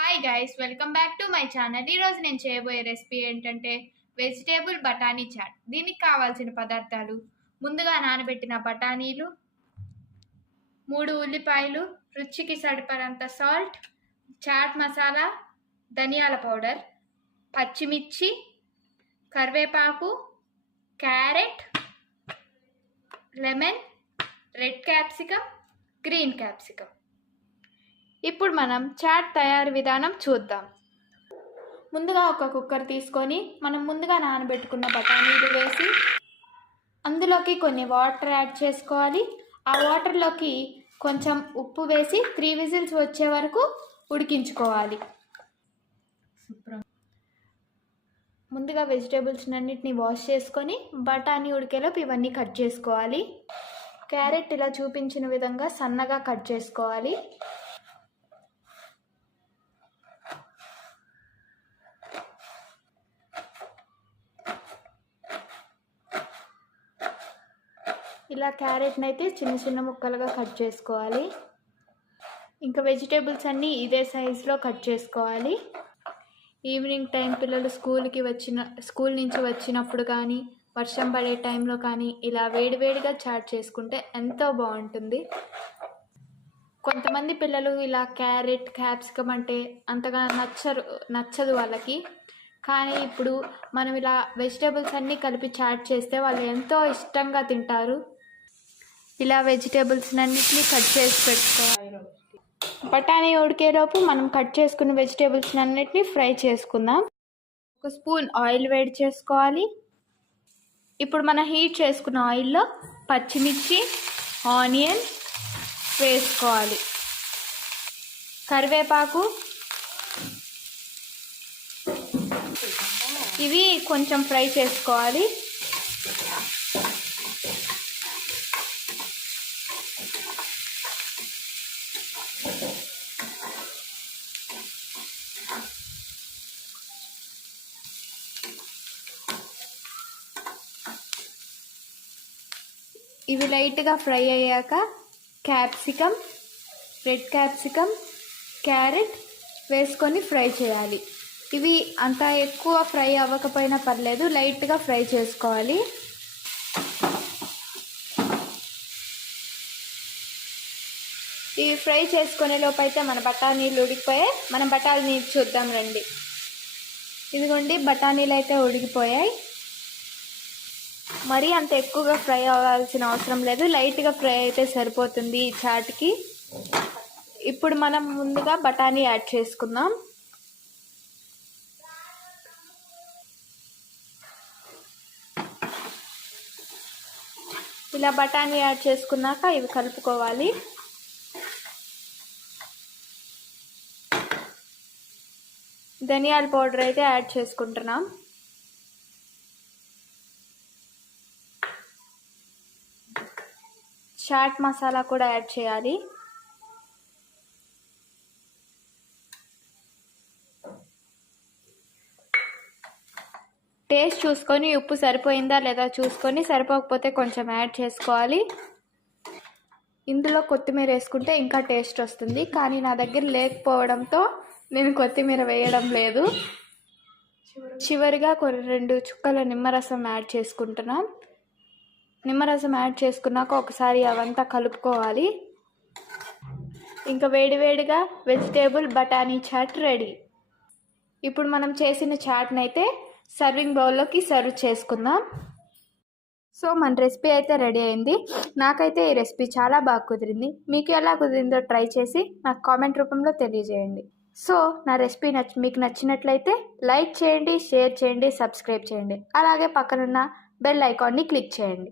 Hi guys, welcome back to my channel. ఈరోజు నేను చేయబోయే రెసిపీ ఏంటంటే వెజిటేబుల్ బఠానీ చాట్. దీనికి కావాల్సిన పదార్థాలు: ముందుగా నానబెట్టిన బఠానీలు, 3 ఉల్లిపాయలు, రుచికి సరిపడంత సాల్ట్, చాట్ మసాలా, ధనియాల పౌడర్, పచ్చిమిర్చి, కరివేపాకు, carrot, lemon, red capsicum, green capsicum. ఇప్పుడు మనం చాట్ తయారు విధానం చూద్దాం. ముందుగా ఒక కుక్కర్ తీసుకొని మనం ముందుగా నానబెట్టుకున్న బఠానీలు వేసి అందులోకి కొన్ని వాటర్ యాడ్ చేసుకోవాలి. ఆ వాటర్లోకి కొంచెం ఉప్పు వేసి 3 విజిల్స్ వచ్చే వరకు ఉడికించుకోవాలి. ముందుగా వెజిటేబుల్స్ అన్నిటిని వాష్ చేసుకొని బఠానీ ఉడికేలోపు ఇవన్నీ కట్ చేసుకోవాలి. క్యారెట్ ఇలా చూపించిన విధంగా సన్నగా కట్ చేసుకోవాలి. ఇలా క్యారెట్ని అయితే చిన్న చిన్న ముక్కలుగా కట్ చేసుకోవాలి. ఇంకా వెజిటేబుల్స్ అన్నీ ఇదే సైజులో కట్ చేసుకోవాలి. ఈవినింగ్ టైం పిల్లలు స్కూల్ నుంచి వచ్చినప్పుడు కానీ, వర్షం పడే టైంలో కానీ ఇలా వేడివేడిగా చాట్ చేసుకుంటే ఎంతో బాగుంటుంది. కొంతమంది పిల్లలు ఇలా క్యారెట్, క్యాప్సికమ్ అంటే అంతగా నచ్చదు వాళ్ళకి. కానీ ఇప్పుడు మనం ఇలా వెజిటేబుల్స్ అన్నీ కలిపి చాట్ చేస్తే వాళ్ళు ఎంతో ఇష్టంగా తింటారు. ఇలా వెజిటేబుల్స్ అన్నిటిని కట్ చేసి పెట్టుకోవాలి. బఠానీ ఉడికేలోపు మనం కట్ చేసుకున్న వెజిటేబుల్స్ అన్నిటిని ఫ్రై చేసుకుందాం. 1 స్పూన్ ఆయిల్ వేడి చేసుకోవాలి. ఇప్పుడు మనం హీట్ చేసుకున్న ఆయిల్లో పచ్చిమిర్చి, ఆనియన్ వేసుకోవాలి. కరివేపాకు, ఇవి కొంచెం ఫ్రై చేసుకోవాలి. ఇవి లైట్గా ఫ్రై అయ్యాక క్యాప్సికమ్, రెడ్ క్యాప్సికమ్, క్యారెట్ వేసుకొని ఫ్రై చేయాలి. ఇవి అంత ఎక్కువ ఫ్రై అవ్వకపోయినా పర్లేదు, లైట్గా ఫ్రై చేసుకోవాలి. ఇవి ఫ్రై చేసుకునే లోపు అయితే మన బఠానీలు ఉడికిపోయాయి. మనం బఠానీలు చూద్దాం రండి. ఇదిగోండి, బఠానీలు అయితే ఉడికిపోయాయి. మరీ అంత ఎక్కువగా ఫ్రై అవ్వాల్సిన అవసరం లేదు, లైట్గా ఫ్రై అయితే సరిపోతుంది ఈ చాట్కి. ఇప్పుడు మనం ముందుగా బఠానీ యాడ్ చేసుకుందాం. ఇలా బఠానీ యాడ్ చేసుకున్నాక ఇవి కలుపుకోవాలి. ధనియాల పౌడర్ అయితే యాడ్ చేసుకుంటున్నాం. చాట్ మసాలా కూడా యాడ్ చేయాలి. టేస్ట్ చూసుకొని ఉప్పు సరిపోయిందా లేదా చూసుకొని, సరిపోకపోతే కొంచెం యాడ్ చేసుకోవాలి. ఇందులో కొత్తిమీర వేసుకుంటే ఇంకా టేస్ట్ వస్తుంది, కానీ నా దగ్గర లేకపోవడంతో నేను కొత్తిమీర వేయడం లేదు. చివరిగా 2 చుక్కల నిమ్మరసం యాడ్ చేసుకుంటున్నాం. నిమ్మరసం యాడ్ చేసుకున్నాక ఒకసారి అవంతా కలుపుకోవాలి. ఇంకా వేడివేడిగా వెజిటేబుల్ బఠానీ చాట్ రెడీ. ఇప్పుడు మనం చేసిన చాట్ని అయితే సర్వింగ్ బౌల్లోకి సర్వ్ చేసుకుందాం. సో మన రెసిపీ అయితే రెడీ అయింది. నాకైతే ఈ రెసిపీ చాలా బాగా కుదిరింది. మీకు ఎలా కుదిరిందో ట్రై చేసి నాకు కామెంట్ రూపంలో తెలియజేయండి. సో నా రెసిపీ మీకు నచ్చినట్లయితే లైక్ చేయండి, షేర్ చేయండి, సబ్స్క్రైబ్ చేయండి. అలాగే పక్కనున్న బెల్ ఐకాన్ని క్లిక్ చేయండి.